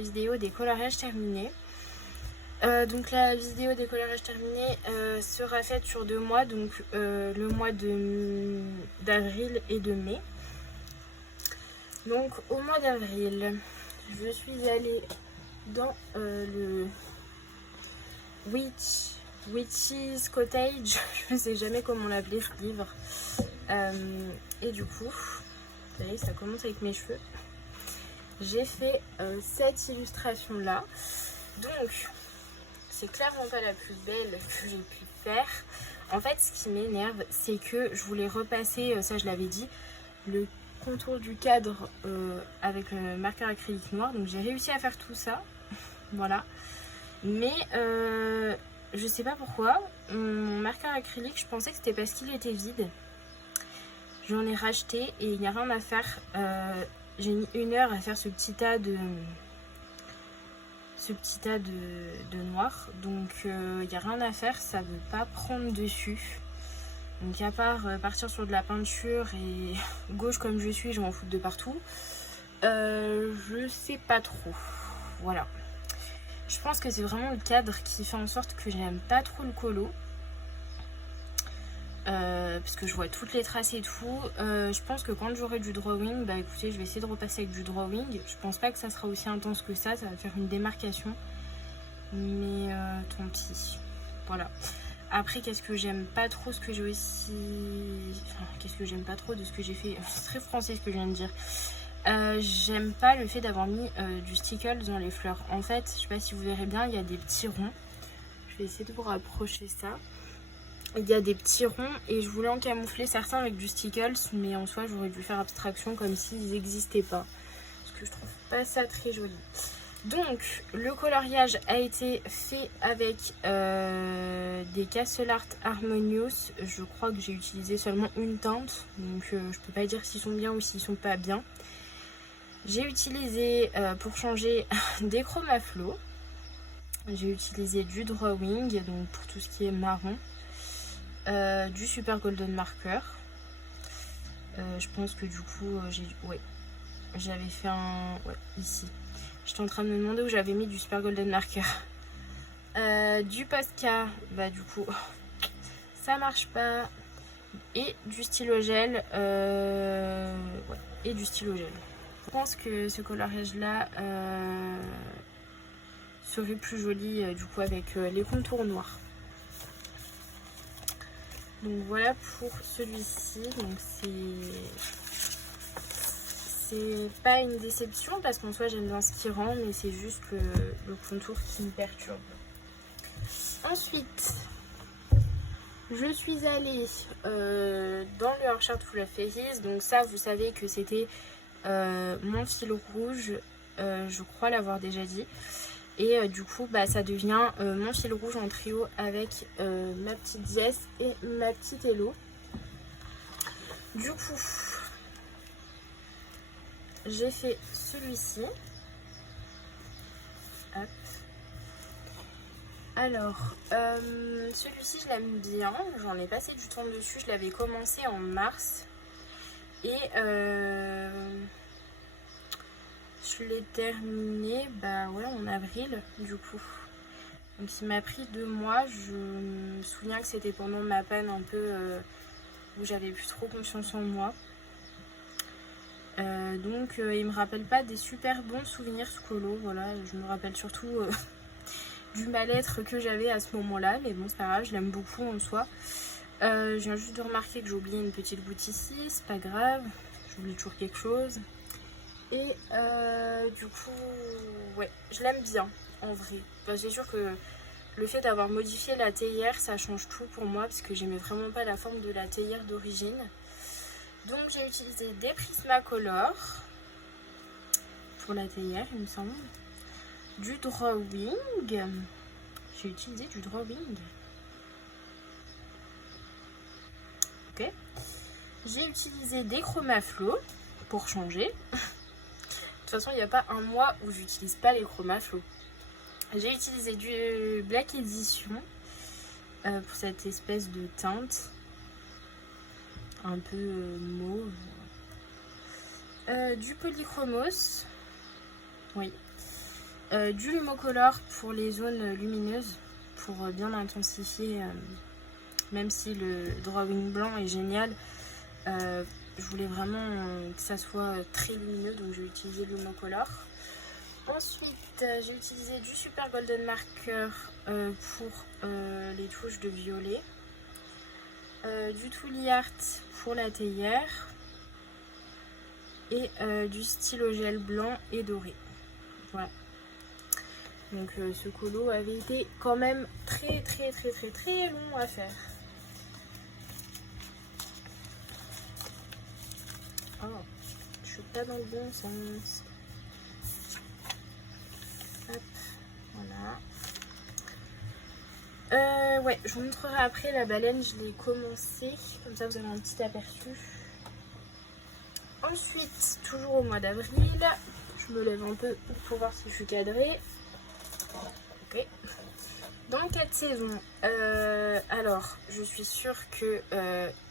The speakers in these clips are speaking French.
la vidéo des coloriages terminés. Donc la vidéo des coloriages terminés sera faite sur 2 mois, donc le mois d'avril et de mai. Donc au mois d'avril, je suis allée dans le Witch's Cottage, je ne sais jamais comment l'appeler ce livre. Et du coup, vous voyez, ça commence avec mes cheveux. J'ai fait cette illustration là. Donc, c'est clairement pas la plus belle que j'ai pu faire. En fait, ce qui m'énerve, c'est que je voulais repasser, ça je l'avais dit, le contour du cadre avec le marqueur acrylique noir. Donc j'ai réussi à faire tout ça. Voilà. Mais je sais pas pourquoi. Mon marqueur acrylique, je pensais que c'était parce qu'il était vide. J'en ai racheté et il n'y a rien à faire. J'ai mis 1 heure à faire ce petit tas de noir. Donc il n'y a rien à faire, ça ne veut pas prendre dessus. Donc à part partir sur de la peinture et gauche comme je suis, je m'en fous de partout. Je sais pas trop. Voilà. Je pense que c'est vraiment le cadre qui fait en sorte que j'aime pas trop le colo. Parce que je vois toutes les traces et tout. Je pense que quand j'aurai du drawing, bah écoutez, je vais essayer de repasser avec du drawing. Je pense pas que ça sera aussi intense que ça va faire une démarcation. Mais tant pis. Voilà. Après, qu'est-ce que j'aime pas trop, ce que j'ai aussi... Enfin, qu'est-ce que j'aime pas trop de ce que j'ai fait. C'est très français ce que je viens de dire. J'aime pas le fait d'avoir mis du stickle dans les fleurs. En fait, je sais pas si vous verrez bien, il y a des petits ronds. Je vais essayer de vous rapprocher ça. Il y a des petits ronds et je voulais en camoufler certains avec du stickles, mais en soi j'aurais dû faire abstraction comme s'ils n'existaient pas. Parce que je trouve pas ça très joli. Donc le coloriage a été fait avec des Castle Art Harmonious. Je crois que j'ai utilisé seulement une teinte, donc je peux pas dire s'ils sont bien ou s'ils sont pas bien. J'ai utilisé pour changer des chromaflows. J'ai utilisé du drawing, donc pour tout ce qui est marron. Du super golden marker. Je pense que du coup j'avais fait un... Ouais, ici. J'étais en train de me demander où j'avais mis du super golden marker. Du Posca, bah du coup ça marche pas. Et du stylo gel. Et du stylo gel. Je pense que ce coloriage là serait plus joli du coup avec les contours noirs. Donc voilà pour celui-ci. Donc c'est pas une déception parce qu'en soi j'aime bien ce qui rend, mais c'est juste le contour qui me perturbe. Ensuite, je suis allée dans le Heartshard Full of Fairies. Donc ça, vous savez que c'était mon fil rouge. Je crois l'avoir déjà dit. Et du coup, bah, ça devient mon fil rouge en trio avec ma petite Jess et ma petite Hello. Du coup, j'ai fait celui-ci. Hop. Alors, celui-ci, je l'aime bien. J'en ai passé du temps dessus. Je l'avais commencé en mars. Et je l'ai terminé en avril, du coup. Donc il m'a pris 2 mois. Je me souviens que c'était pendant ma panne un peu où j'avais plus trop confiance en moi. Donc il me rappelle pas des super bons souvenirs ce colo. Voilà, je me rappelle surtout du mal-être que j'avais à ce moment-là. Mais bon, c'est pas grave, je l'aime beaucoup en soi. Je viens juste de remarquer que j'ai oublié une petite goutte ici. C'est pas grave, j'oublie toujours quelque chose. Et du coup, ouais, je l'aime bien en vrai. Enfin, c'est sûr que le fait d'avoir modifié la théière, ça change tout pour moi parce que j'aimais vraiment pas la forme de la théière d'origine. Donc j'ai utilisé des Prismacolor pour la théière, il me semble. Du drawing. J'ai utilisé du drawing. Ok. J'ai utilisé des chromaflows pour changer. De toute façon, il n'y a pas un mois où j'utilise pas les chromaflows. J'ai utilisé du Black Edition pour cette espèce de teinte un peu mauve. Du Polychromos. Oui. du Lumocolor pour les zones lumineuses, pour bien intensifier, même si le drawing blanc est génial. Je voulais vraiment que ça soit très lumineux, donc j'ai utilisé le Lumocolor. Ensuite, j'ai utilisé du Super Golden Marker pour les touches de violet. Du Tooly Art pour la théière. Et du stylo gel blanc et doré. Voilà. Donc ce colo avait été quand même très long à faire. Oh, je suis pas dans le bon sens. Hop, voilà. Ouais, je vous montrerai après la baleine, je l'ai commencé. Comme ça vous avez un petit aperçu. Ensuite, toujours au mois d'avril, je me lève un peu pour voir si je suis cadrée. Ok. Dans 4 saisons, alors je suis sûre que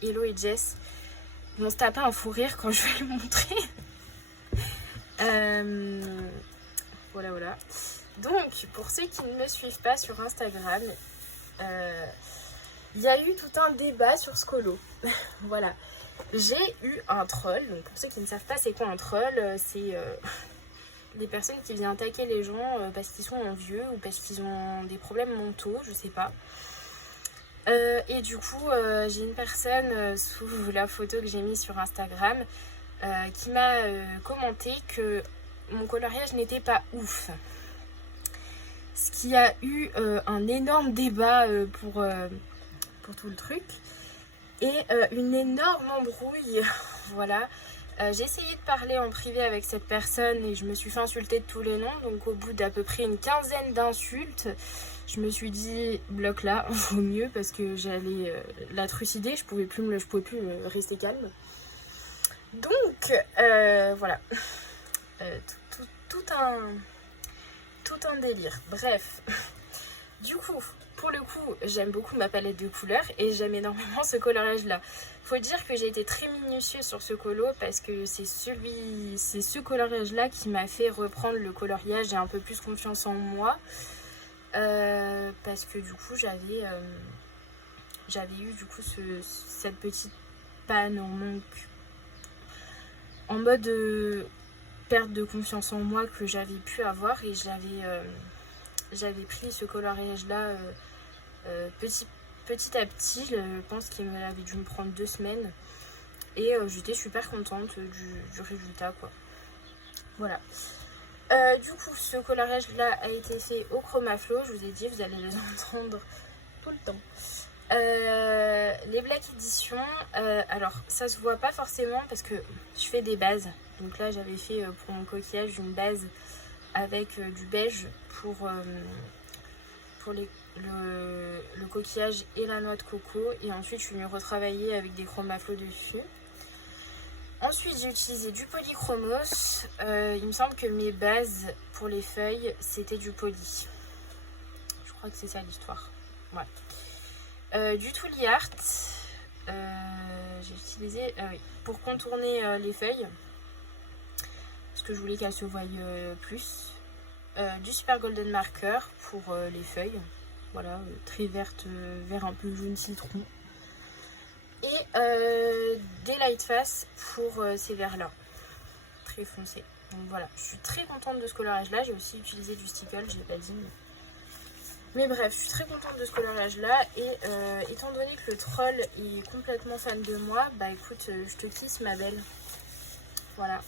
Hello et Jess vont se taper un fou rire quand je vais le montrer. Voilà. Donc, pour ceux qui ne me suivent pas sur Instagram, il y a eu tout un débat sur ce colo. Voilà. J'ai eu un troll, donc pour ceux qui ne savent pas c'est quoi un troll, c'est des personnes qui viennent attaquer les gens parce qu'ils sont vieux ou parce qu'ils ont des problèmes mentaux, je sais pas. Et du coup, j'ai une personne sous la photo que j'ai mise sur Instagram qui m'a commenté que mon coloriage n'était pas ouf. Ce qui a eu un énorme débat pour tout le truc. Et une énorme embrouille, voilà. J'ai essayé de parler en privé avec cette personne et je me suis fait insulter de tous les noms. Donc au bout d'à peu près une quinzaine d'insultes, je me suis dit bloc là, vaut mieux parce que j'allais la trucider, je pouvais plus rester calme. Donc voilà, tout un délire. Bref, du coup. Pour le coup, j'aime beaucoup ma palette de couleurs et j'aime énormément ce coloriage là. Faut dire que j'ai été très minutieuse sur ce colo parce que c'est ce coloriage là qui m'a fait reprendre le coloriage et un peu plus confiance en moi. Parce que du coup j'avais eu du coup cette petite panne en mode perte de confiance en moi que j'avais pu avoir et j'avais pris ce coloriage là petit à petit. Je pense qu'il avait dû me prendre 2 semaines et j'étais super contente du résultat quoi. Voilà. Du coup ce coloriage là a été fait au Chromaflow, je vous ai dit, vous allez les entendre tout le temps. Les Black Edition, alors ça se voit pas forcément parce que je fais des bases. Donc là j'avais fait pour mon coquillage une base avec du beige pour le coquillage et la noix de coco, et ensuite je suis venue retravailler avec des Chromaflow dessus. Ensuite j'ai utilisé du polychromos. Il me semble que mes bases pour les feuilles c'était du poly, je crois que c'est ça l'histoire. Ouais. Du Tooly Art, j'ai utilisé pour contourner les feuilles parce que je voulais qu'elles se voient plus. Du Super Golden Marker pour les feuilles, voilà, très verte, vert un peu jaune citron, et des Lightface pour ces verts là, très foncés. Donc voilà, je suis très contente de ce coloriage là. J'ai aussi utilisé du stickle, j'ai pas dit, mais bref, je suis très contente de ce coloriage là. Et étant donné que le troll est complètement fan de moi, bah écoute, je te kiss ma belle, voilà.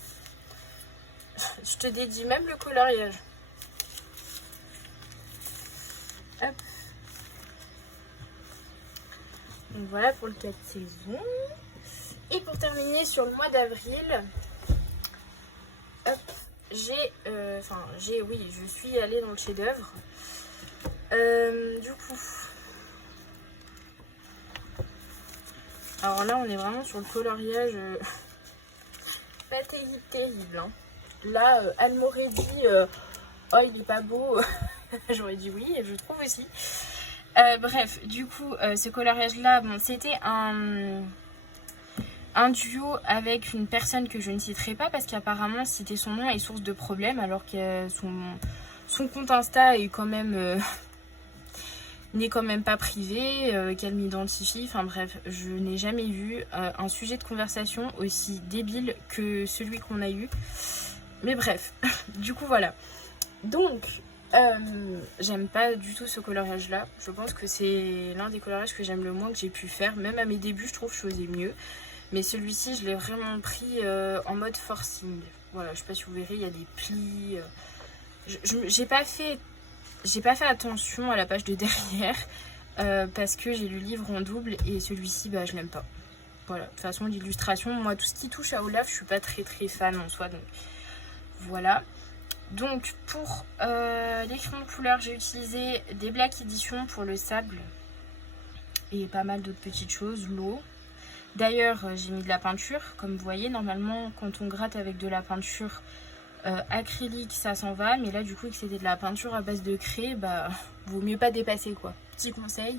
Je te dédie même le coloriage. Hop. Donc voilà pour le 4 saisons. Et pour terminer sur le mois d'avril, je suis allée dans le chef-d'œuvre. Du coup, alors là on est vraiment sur le coloriage pas terrible, hein. Là elle m'aurait dit oh il est pas beau, j'aurais dit oui, et je trouve aussi. Bref, du coup ce coloriage là, bon, c'était un duo avec une personne que je ne citerai pas parce qu'apparemment citer son nom est source de problème, alors que son compte Insta est quand même n'est quand même pas privé, qu'elle m'identifie. Enfin bref, je n'ai jamais vu un sujet de conversation aussi débile que celui qu'on a eu. Mais bref, du coup voilà. Donc, j'aime pas du tout ce coloriage là. Je pense que c'est l'un des coloriages que j'aime le moins que j'ai pu faire. Même à mes débuts, je trouve que je faisais mieux. Mais celui-ci, je l'ai vraiment pris en mode forcing. Voilà, je sais pas si vous verrez, il y a des plis. J'ai pas fait attention à la page de derrière parce que j'ai lu le livre en double et celui-ci, bah, je l'aime pas. Voilà, de toute façon, l'illustration, moi, tout ce qui touche à Olaf, je suis pas très fan en soi. Donc, voilà. Donc, pour les crayons de couleur, j'ai utilisé des Black Edition pour le sable et pas mal d'autres petites choses, l'eau. D'ailleurs, j'ai mis de la peinture. Comme vous voyez, normalement, quand on gratte avec de la peinture acrylique, ça s'en va. Mais là, du coup, que c'était de la peinture à base de craie, bah, vaut mieux pas dépasser, quoi. Petit conseil.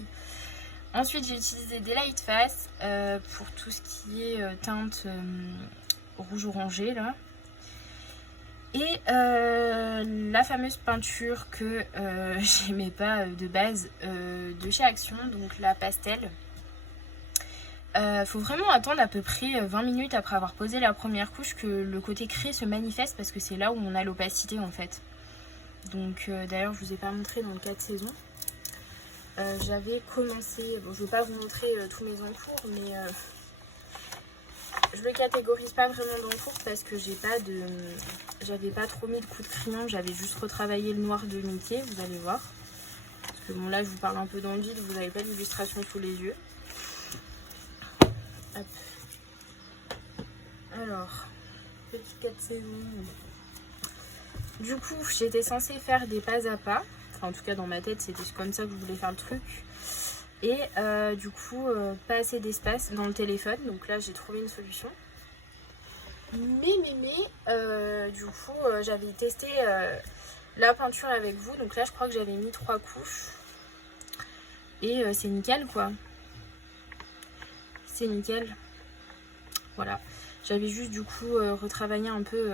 Ensuite, j'ai utilisé des Light Face pour tout ce qui est teinte rouge orangé, là. Et la fameuse peinture que j'aimais pas de base de chez Action, donc la pastel. Faut vraiment attendre à peu près 20 minutes après avoir posé la première couche que le côté craie se manifeste parce que c'est là où on a l'opacité en fait. Donc d'ailleurs je vous ai pas montré dans le 4 saisons. J'avais commencé, bon je vais pas vous montrer tous mes encours mais je le catégorise pas vraiment d'encours parce que j'avais pas trop mis de coups de crayon, j'avais juste retravaillé le noir de Mickey, vous allez voir. Parce que bon là je vous parle un peu dans le vide, vous n'avez pas d'illustration sous les yeux. Hop. Alors, petit 4 saisons. Du coup, j'étais censée faire des pas à pas. Enfin, en tout cas, dans ma tête, c'était comme ça que je voulais faire le truc. Et du coup, pas assez d'espace dans le téléphone. Donc là, j'ai trouvé une solution. Mais, du coup, j'avais testé la peinture avec vous. Donc là, je crois que j'avais mis 3 couches. Et c'est nickel, quoi. C'est nickel. Voilà. J'avais juste du coup retravaillé un peu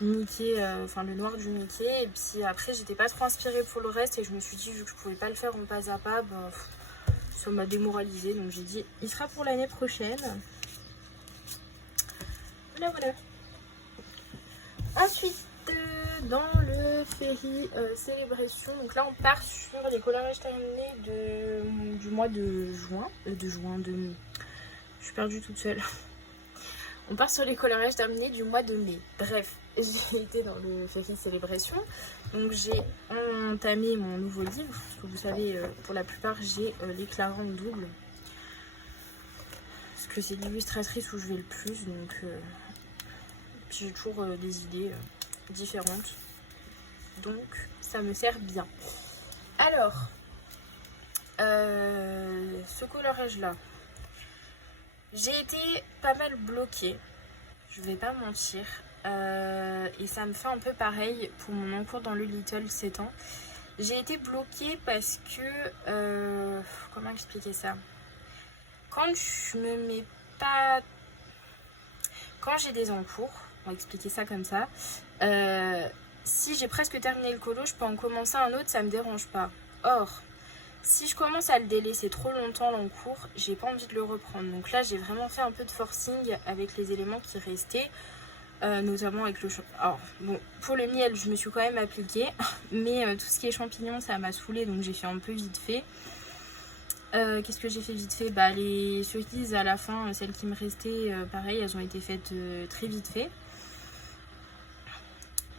Mickey, enfin le noir du Mickey. Et puis après j'étais pas trop inspirée pour le reste et je me suis dit vu que je pouvais pas le faire en pas à pas, bah, ça m'a démoralisée. Donc j'ai dit il sera pour l'année prochaine. Voilà voilà. Ensuite dans le Fairy Célébration, donc là on part sur les coloriages terminés du mois de juin. Je suis perdue toute seule. On part sur les coloriages terminés du mois de mai. Bref, j'ai été dans le Fairy Célébration. Donc j'ai entamé mon nouveau livre. Parce que vous savez, pour la plupart, j'ai l'éclairant en double. Parce que c'est l'illustratrice où je vais le plus. Donc j'ai toujours des idées différentes. Donc ça me sert bien. Alors, ce coloriage là. J'ai été pas mal bloquée, je vais pas mentir, et ça me fait un peu pareil pour mon encours dans le Little 7 ans. J'ai été bloquée parce que, comment expliquer ça? Quand je me mets pas... Quand j'ai des encours, on va expliquer ça comme ça, si j'ai presque terminé le colo, je peux en commencer un autre, ça me dérange pas. Or... Si je commence à le délaisser trop longtemps l'encours, j'ai pas envie de le reprendre. Donc là, j'ai vraiment fait un peu de forcing avec les éléments qui restaient, notamment avec le champignon. Alors, bon, pour le miel, je me suis quand même appliquée, mais tout ce qui est champignons, ça m'a saoulée, donc j'ai fait un peu vite fait. Qu'est-ce que j'ai fait vite fait? Bah, les cerises à la fin, celles qui me restaient, pareil, elles ont été faites très vite fait.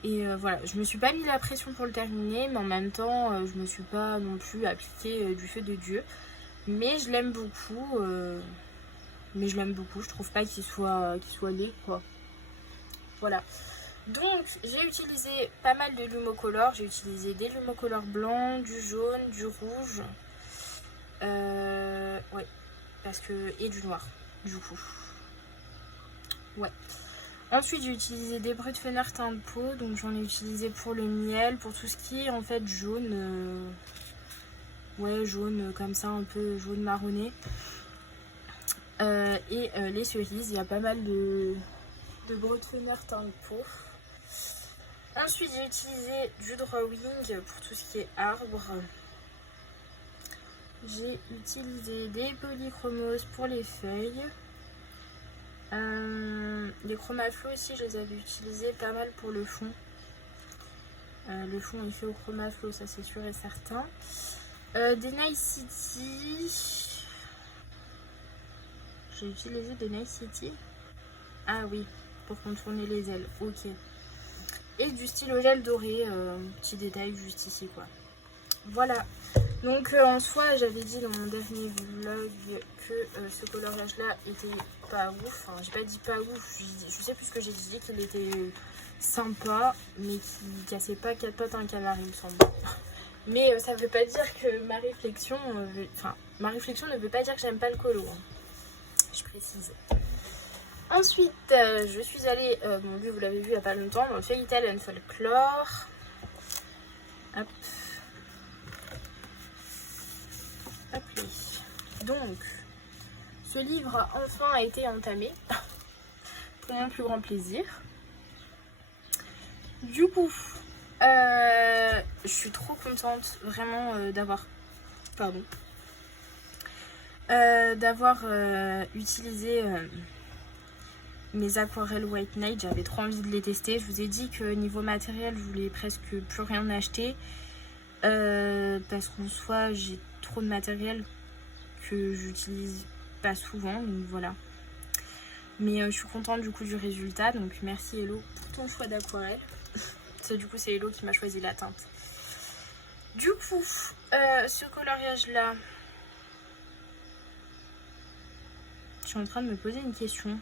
Et voilà, je me suis pas mis la pression pour le terminer, mais en même temps, je me suis pas non plus appliquée du feu de Dieu. Mais je l'aime beaucoup, je trouve pas qu'il soit laid, quoi. Voilà. Donc, j'ai utilisé pas mal de Lumocolor, j'ai utilisé des Lumocolor blancs, du jaune, du rouge. Ouais, parce que... et du noir, du coup. Ouais. Ensuite, j'ai utilisé des Brutfener teint de peau, donc j'en ai utilisé pour le miel, pour tout ce qui est en fait jaune, ouais jaune comme ça, un peu jaune marronné. Et les cerises, il y a pas mal de Brutfener teint de peau. Ensuite, j'ai utilisé du drawing pour tout ce qui est arbre. J'ai utilisé des polychromos pour les feuilles. Les chromaflow aussi, je les avais utilisés pas mal pour le fond. Le fond il fait au chromaflow, ça c'est sûr et certain. Des Nice City. J'ai utilisé des Nice City. Ah oui, pour contourner les ailes, ok. Et du stylo gel doré, petit détail juste ici quoi. Voilà. Donc en soi, j'avais dit dans mon dernier vlog que ce coloriage là était pas ouf. Enfin, j'ai pas dit pas ouf, je sais plus ce que j'ai dit, qu'il était sympa, mais qui cassait pas quatre pattes à un canard, il me semble. Mais ça veut pas dire que ma réflexion, ma réflexion ne veut pas dire que j'aime pas le colo. Hein. Je précise. Ensuite, je suis allée, bon, lui vous l'avez vu il y a pas longtemps, dans le Fairy Tail and Folklore. Hop. Appelé. Donc, ce livre a enfin été entamé, pour mon plus grand plaisir. Du coup, je suis trop contente vraiment d'avoir utilisé mes aquarelles White Knight. J'avais trop envie de les tester. Je vous ai dit que niveau matériel, je voulais presque plus rien acheter. Parce qu'en soi, j'ai trop de matériel que j'utilise pas souvent. Donc voilà. Mais je suis contente du coup du résultat. Donc merci Hello pour ton choix d'aquarelle. Du coup, c'est Hello qui m'a choisi la teinte. Du coup, ce coloriage-là, je suis en train de me poser une question.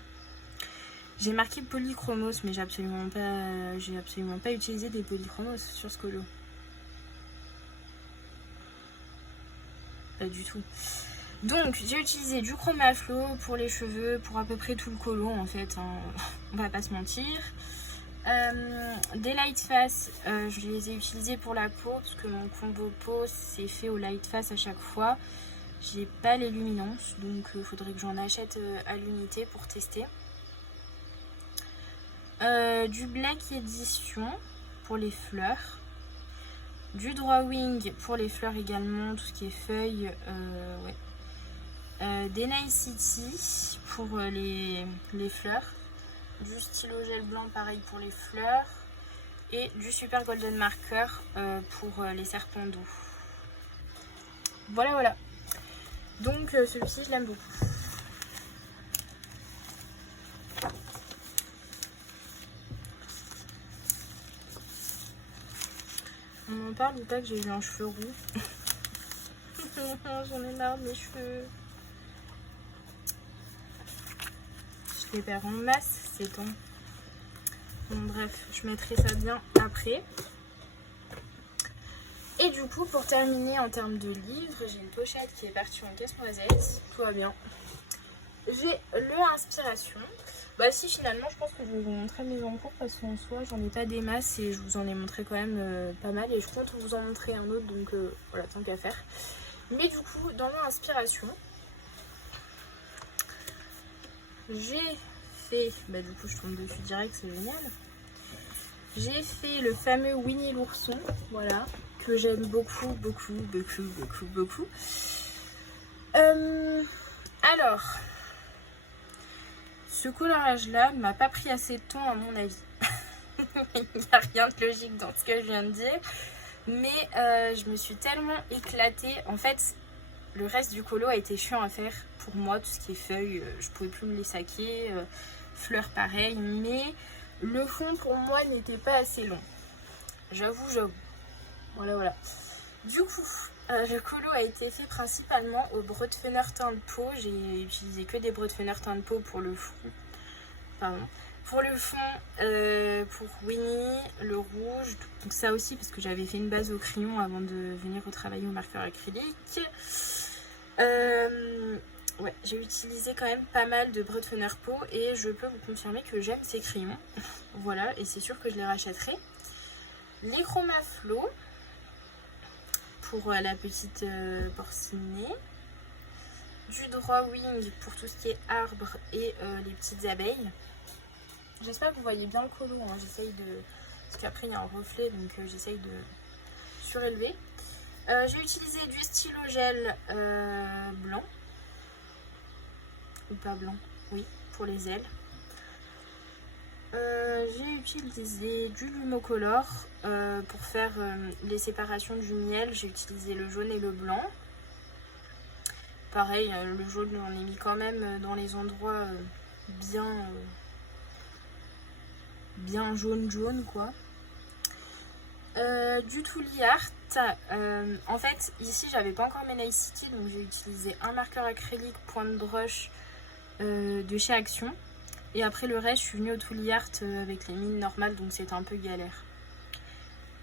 J'ai marqué polychromos, mais j'ai absolument pas utilisé des polychromos sur ce colo. Pas du tout. Donc, j'ai utilisé du chromaflow pour les cheveux, pour à peu près tout le colo en fait. Hein. On va pas se mentir. Des light face, je les ai utilisés pour la peau parce que mon combo peau c'est fait au light face à chaque fois. J'ai pas les luminances donc il faudrait que j'en achète à l'unité pour tester. Du Black Edition pour les fleurs, du drawing pour les fleurs également, tout ce qui est feuilles, ouais. Des Nice City pour les fleurs. Du stylo gel blanc pareil pour les fleurs et du super golden marker pour les serpents d'eau. Voilà. Donc celui-ci je l'aime beaucoup. On en parle ou pas que j'ai eu un cheveu roux? J'en ai marre de mes cheveux. Je les perds en masse, c'est temps. Bon, bref, je mettrai ça bien après. Et du coup, pour terminer en termes de livres, j'ai une pochette qui est partie en casse-noisette. Tout va bien. J'ai le Inspiration. Bah si, finalement, je pense que je vais vous montrer mes encours parce qu'en soi, j'en ai pas des masses et je vous en ai montré quand même pas mal. Et je compte vous en montrer un autre, donc voilà, tant qu'à faire. Mais du coup, dans le Inspiration, j'ai fait, bah du coup je tombe dessus direct, c'est génial. J'ai fait le fameux Winnie l'ourson, voilà, que j'aime beaucoup. Alors, ce colorage là m'a pas pris assez de temps à mon avis. Il n'y a rien de logique dans ce que je viens de dire. Mais je me suis tellement éclatée. En fait, le reste du colo a été chiant à faire pour moi. Tout ce qui est feuilles, je pouvais plus me les saquer. Fleurs pareil. Mais le fond pour moi n'était pas assez long. J'avoue. Voilà. Du coup, le colo a été fait principalement au Broadfenner teint de peau. J'ai utilisé que des Broadfenner teint de peau pour le fond. Pardon. Pour le fond, pour Winnie, le rouge, donc ça aussi parce que j'avais fait une base au crayon avant de venir retravailler au marqueur acrylique. Ouais, j'ai utilisé quand même pas mal de Broadfenner peau et je peux vous confirmer que j'aime ces crayons. Voilà, et c'est sûr que je les rachèterai. Les chromaflow pour la petite porcinée. Du drawing pour tout ce qui est arbre et les petites abeilles. J'espère que vous voyez bien le colo, hein. J'essaye de parce qu'après il y a un reflet, donc j'essaye de surélever. J'ai utilisé du stylo gel blanc, ou pas blanc, oui, pour les ailes. J'ai utilisé du Lumocolor pour faire les séparations du miel. J'ai utilisé le jaune et le blanc. Pareil, le jaune, on est mis quand même dans les endroits bien jaune quoi. Du Tooly Art. En fait, ici, j'avais pas encore mes Nice City, donc j'ai utilisé un marqueur acrylique point de brush de chez Action. Et après le reste, je suis venue au Tooly Art avec les mines normales, donc c'était un peu galère.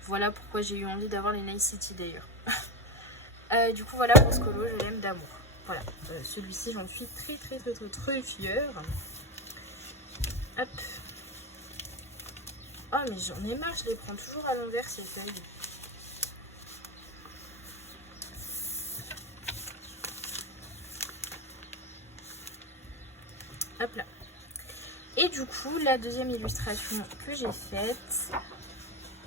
Voilà pourquoi j'ai eu envie d'avoir les Nice City d'ailleurs. Du coup, voilà pour ce colo, je l'aime d'amour. Voilà, celui-ci, j'en suis très fière. Hop. Oh, mais j'en ai marre, je les prends toujours à l'envers ces feuilles. Hop là. Et du coup, la deuxième illustration que j'ai faite,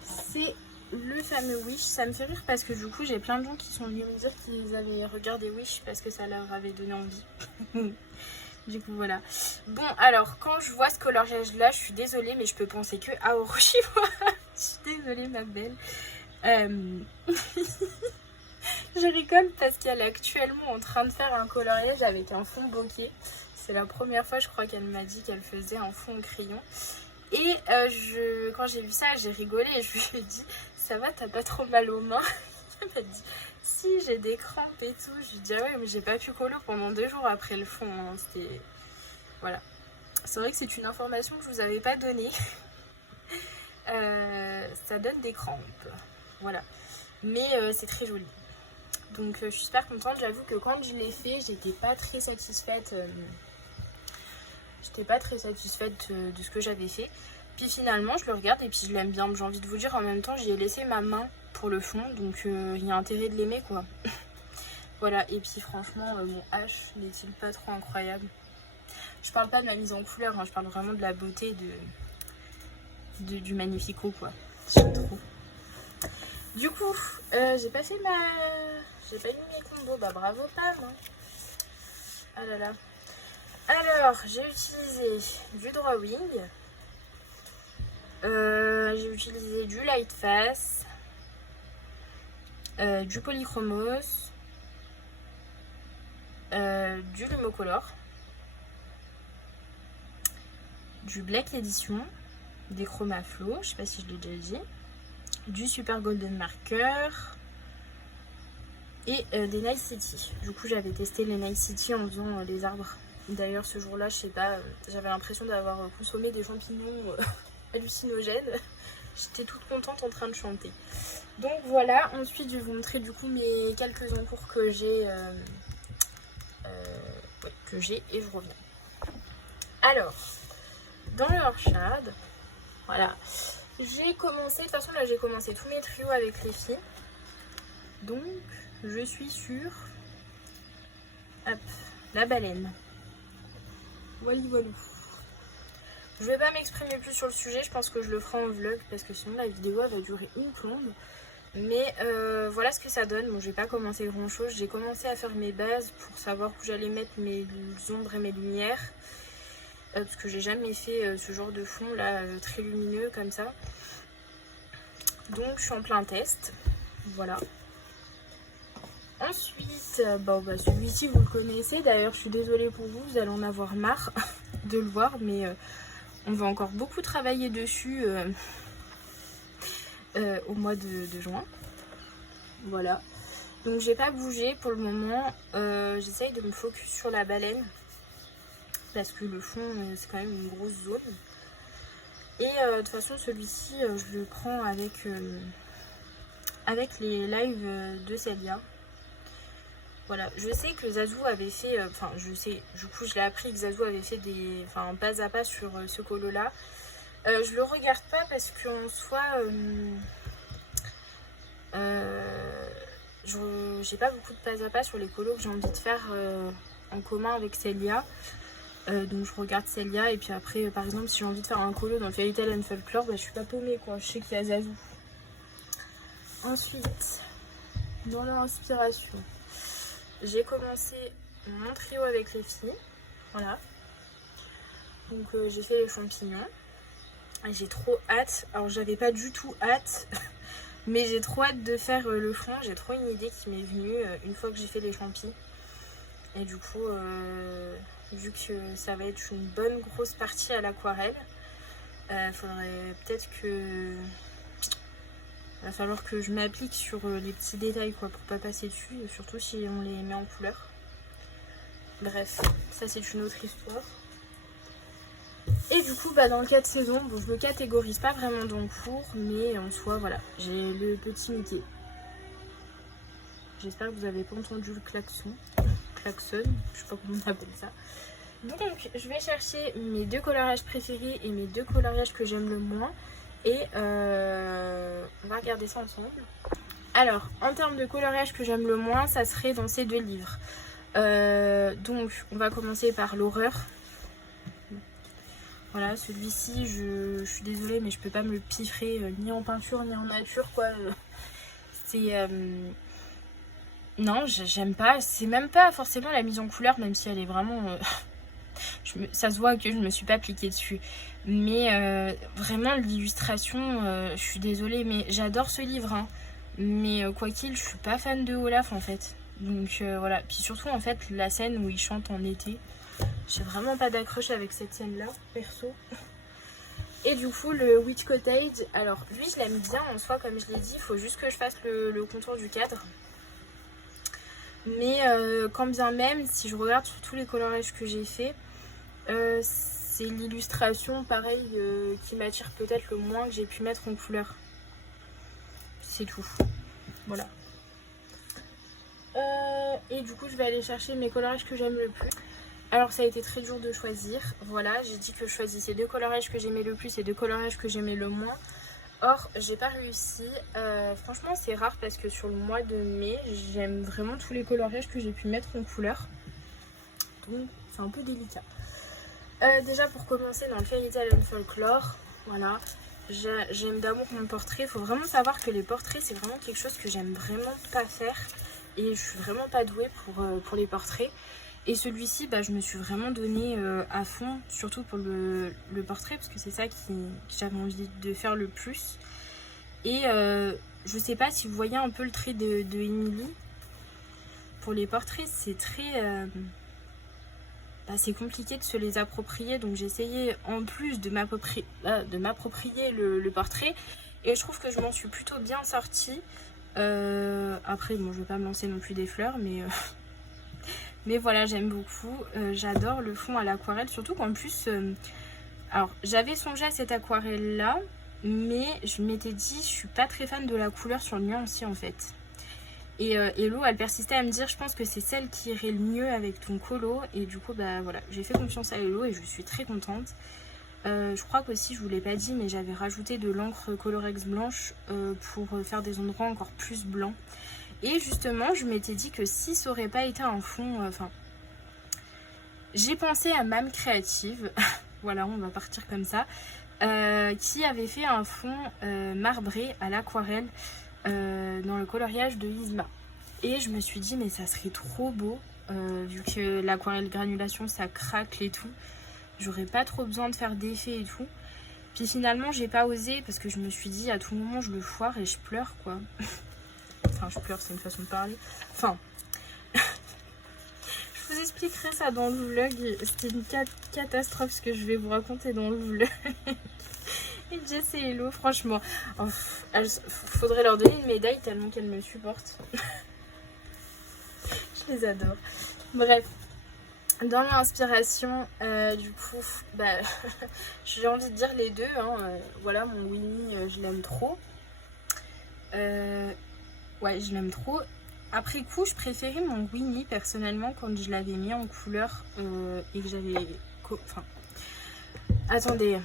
c'est le fameux Wish. Ça me fait rire parce que du coup, j'ai plein de gens qui sont venus me dire qu'ils avaient regardé Wish parce que ça leur avait donné envie. Du coup, voilà. Bon, alors, quand je vois ce coloriage-là, je suis désolée, mais je peux penser que à Orochimaru. Je suis désolée, ma belle. Je rigole parce qu'elle est actuellement en train de faire un coloriage avec un fond bokeh. C'est la première fois, je crois, qu'elle m'a dit qu'elle faisait un fond au crayon. Et quand j'ai vu ça, j'ai rigolé et je lui ai dit, ça va, t'as pas trop mal aux mains? Elle m'a dit, si, j'ai des crampes et tout. Je lui ai dit, ah ouais, mais j'ai pas pu colo pendant 2 jours après le fond. Hein. C'était... Voilà. C'est vrai que c'est une information que je vous avais pas donnée. Ça donne des crampes. Voilà. Mais c'est très joli. Donc je suis super contente. J'avoue que quand je l'ai fait, j'étais pas très satisfaite. De ce que j'avais fait. Puis finalement, je le regarde et puis je l'aime bien. J'ai envie de vous dire, en même temps, j'y ai laissé ma main pour le fond. Donc il y a intérêt de l'aimer, quoi. Voilà. Et puis franchement, mon H n'est-il pas trop incroyable? Je parle pas de ma mise en couleur, hein, je parle vraiment de la beauté du Magnifico, quoi. J'aime trop. Du coup, j'ai pas fait j'ai pas eu mes combos. Bah bravo Pam. Hein. Ah là là. Alors, j'ai utilisé du drawing. J'ai utilisé du light face. Du polychromos. Du Lumocolor. Du Black Edition. Des Chroma Flow, je sais pas si je l'ai déjà dit. Du Super Golden Marker. Et des Nice City. Du coup, j'avais testé les Nice City en faisant les arbres. D'ailleurs, ce jour-là, je sais pas, j'avais l'impression d'avoir consommé des champignons hallucinogènes. J'étais toute contente en train de chanter. Donc voilà, ensuite je vais vous montrer du coup mes quelques encours que j'ai et je reviens. Alors, dans l'Orchard, voilà, j'ai commencé, de toute façon là j'ai commencé tous mes trios avec les filles. Donc je suis sur la baleine. Voilà. Je vais pas m'exprimer plus sur le sujet, je pense que je le ferai en vlog parce que sinon la vidéo elle va durer une plombe. Mais voilà ce que ça donne. Bon, j'ai pas commencé grand chose, j'ai commencé à faire mes bases pour savoir où j'allais mettre mes ombres et mes lumières. Parce que j'ai jamais fait ce genre de fond là très lumineux comme ça. Donc je suis en plein test. Voilà. Ensuite, celui-ci vous le connaissez. D'ailleurs je suis désolée pour vous, vous allez en avoir marre de le voir. Mais on va encore beaucoup travailler dessus au mois de juin. Voilà. Donc j'ai pas bougé pour le moment. J'essaye de me focus sur la baleine. Parce que le fond c'est quand même une grosse zone. Et de toute façon celui-ci je le prends avec les lives de Célia. Voilà, je sais que Zazou avait fait, du coup je l'ai appris que Zazou avait fait un pas à pas sur ce colo là. Je le regarde pas parce qu'en soi, j'ai pas beaucoup de pas à pas sur les colos que j'ai envie de faire en commun avec Célia. Donc je regarde Célia et puis après par exemple si j'ai envie de faire un colo dans le Fairy Tail and Folklore, bah, je suis pas paumée quoi, je sais qu'il y a Zazu. Ensuite, dans l'inspiration, j'ai commencé mon trio avec les filles, voilà. Donc j'ai fait les champignons, j'ai trop hâte, alors j'avais pas du tout hâte, mais j'ai trop hâte de faire le fond, j'ai trop une idée qui m'est venue une fois que j'ai fait les champis. Et du coup, vu que ça va être une bonne grosse partie à l'aquarelle, faudrait peut-être que... va falloir que je m'applique sur les petits détails quoi, pour pas passer dessus, et surtout si on les met en couleur. Bref, ça c'est une autre histoire. Et du coup, bah, dans le cas de saison, bon, je le catégorise pas vraiment dans le cours, mais en soi, voilà, j'ai le petit Mickey. J'espère que vous avez pas entendu le klaxon, je sais pas comment on appelle ça. Donc, je vais chercher mes deux coloriages préférés et mes deux coloriages que j'aime le moins. Et on va regarder ça ensemble. Alors, en termes de coloriage que j'aime le moins, ça serait dans ces deux livres. Donc, on va commencer par l'horreur. Voilà, celui-ci, je suis désolée, mais je peux pas me le piffrer ni en peinture ni en nature, quoi. C'est... non, j'aime pas. C'est même pas forcément la mise en couleur, même si elle est vraiment... ça se voit que je me suis pas appliquée dessus. Mais vraiment, l'illustration, je suis désolée, mais j'adore ce livre. Hein. Mais quoi qu'il, je suis pas fan de Olaf, en fait. Donc voilà. Puis surtout, en fait, la scène où il chante en été... J'ai vraiment pas d'accroche avec cette scène-là, perso. Et du coup, le Witch Cottage, alors lui, je l'aime bien en soi, comme je l'ai dit. Il faut juste que je fasse le contour du cadre. Mais quand bien même, si je regarde sur tous les coloriages que j'ai fait, c'est l'illustration, pareil, qui m'attire peut-être le moins que j'ai pu mettre en couleur. C'est tout. Voilà. Et du coup, je vais aller chercher mes coloriages que j'aime le plus. Alors ça a été très dur de choisir, voilà, j'ai dit que je choisissais deux coloriages que j'aimais le plus et deux coloriages que j'aimais le moins. Or, j'ai pas réussi, franchement c'est rare parce que sur le mois de mai, j'aime vraiment tous les coloriages que j'ai pu mettre en couleur. Donc c'est un peu délicat. Déjà pour commencer dans le Fairy Tail and Folklore, voilà, j'aime d'amour mon portrait. Il faut vraiment savoir que les portraits c'est vraiment quelque chose que j'aime vraiment pas faire. Et je suis vraiment pas douée pour les portraits. Et celui-ci, bah, je me suis vraiment donné à fond, surtout pour le portrait, parce que c'est ça que j'avais envie de faire le plus. Et je sais pas si vous voyez un peu le trait de Emily. Pour les portraits, c'est très... c'est compliqué de se les approprier, donc j'ai essayé en plus de m'approprier le portrait. Et je trouve que je m'en suis plutôt bien sortie. Après, bon, je vais pas me lancer non plus des fleurs, mais... Mais voilà, j'aime beaucoup, j'adore le fond à l'aquarelle, surtout qu'en plus, alors j'avais songé à cette aquarelle là, mais je m'étais dit, je suis pas très fan de la couleur sur le mien aussi en fait. Et Hello, elle persistait à me dire, je pense que c'est celle qui irait le mieux avec ton colo, et du coup, bah voilà, j'ai fait confiance à Hello et je suis très contente. Je crois qu'aussi, je vous l'ai pas dit, mais j'avais rajouté de l'encre Colorex blanche pour faire des endroits encore plus blancs. Et justement, je m'étais dit que si ça aurait pas été un fond... j'ai pensé à Mam Créative, voilà, on va partir comme ça, qui avait fait un fond marbré à l'aquarelle dans le coloriage de Isma. Et je me suis dit, mais ça serait trop beau, vu que l'aquarelle granulation, ça craque et tout. J'aurais pas trop besoin de faire d'effets et tout. Puis finalement, j'ai pas osé parce que je me suis dit, à tout moment, je le foire et je pleure, quoi. Enfin, je pleure, c'est une façon de parler. Enfin, je vous expliquerai ça dans le vlog. C'était une catastrophe ce que je vais vous raconter dans le vlog. Et Jess et Hello, franchement, faudrait leur donner une médaille tellement qu'elles me supportent. Je les adore. Bref, dans l'inspiration, du coup, bah, j'ai envie de dire les deux. Hein, voilà, mon Winnie, je l'aime trop. Ouais, je l'aime trop. Après coup, je préférais mon Winnie personnellement quand je l'avais mis en couleur et que j'avais... Enfin, attendez,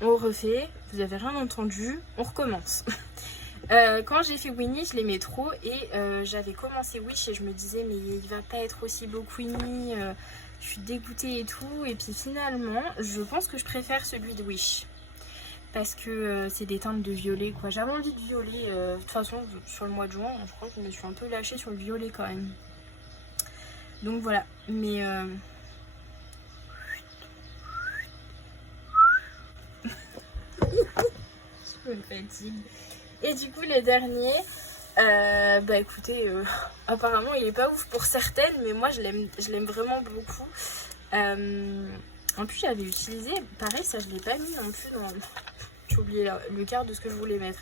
on refait. Vous avez rien entendu, on recommence. Quand j'ai fait Winnie, je l'aimais trop et j'avais commencé Wish et je me disais mais il va pas être aussi beau que Winnie. Je suis dégoûtée et tout. Et puis finalement, je pense que je préfère celui de Wish. Parce que c'est des teintes de violet quoi. J'avais envie de violet. De toute façon, sur le mois de juin, je crois que je me suis un peu lâchée sur le violet quand même. Donc voilà. Mais... je me fatigue. Et du coup, le dernier... bah écoutez, apparemment il est pas ouf pour certaines, mais moi je l'aime vraiment beaucoup. En plus j'avais utilisé, pareil ça je l'ai pas mis non plus dans... J'ai oublié le quart de ce que je voulais mettre.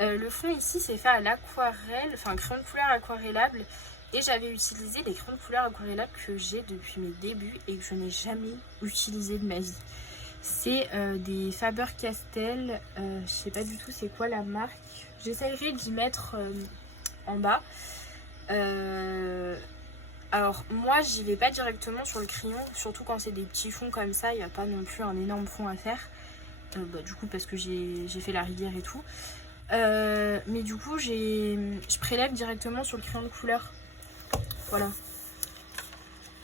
Le fond ici c'est fait à l'aquarelle, enfin crayon de couleur aquarellable. Et j'avais utilisé les crayons de couleur aquarellables que j'ai depuis mes débuts et que je n'ai jamais utilisé de ma vie. C'est des Faber-Castell, je sais pas du tout c'est quoi la marque. J'essayerai d'y mettre en bas. Alors moi j'y vais pas directement sur le crayon, surtout quand c'est des petits fonds comme ça, il n'y a pas non plus un énorme fond à faire. Du coup parce que j'ai fait la rivière et tout. Mais du coup je prélève directement sur le crayon de couleur. Voilà.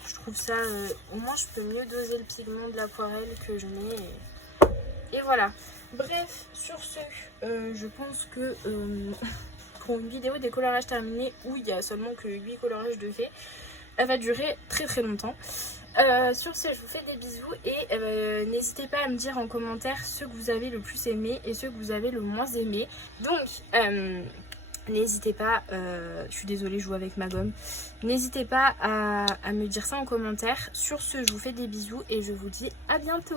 Je trouve ça, au moins je peux mieux doser le pigment de l'aquarelle que je mets. Et voilà. Bref, sur ce, je pense que pour une vidéo des colorages terminés où il y a seulement que 8 colorages de fait, elle va durer très très longtemps. Sur ce, je vous fais des bisous et n'hésitez pas à me dire en commentaire ceux que vous avez le plus aimé et ceux que vous avez le moins aimé. Donc, n'hésitez pas, je suis désolée, je joue avec ma gomme. N'hésitez pas à me dire ça en commentaire. Sur ce, je vous fais des bisous et je vous dis à bientôt.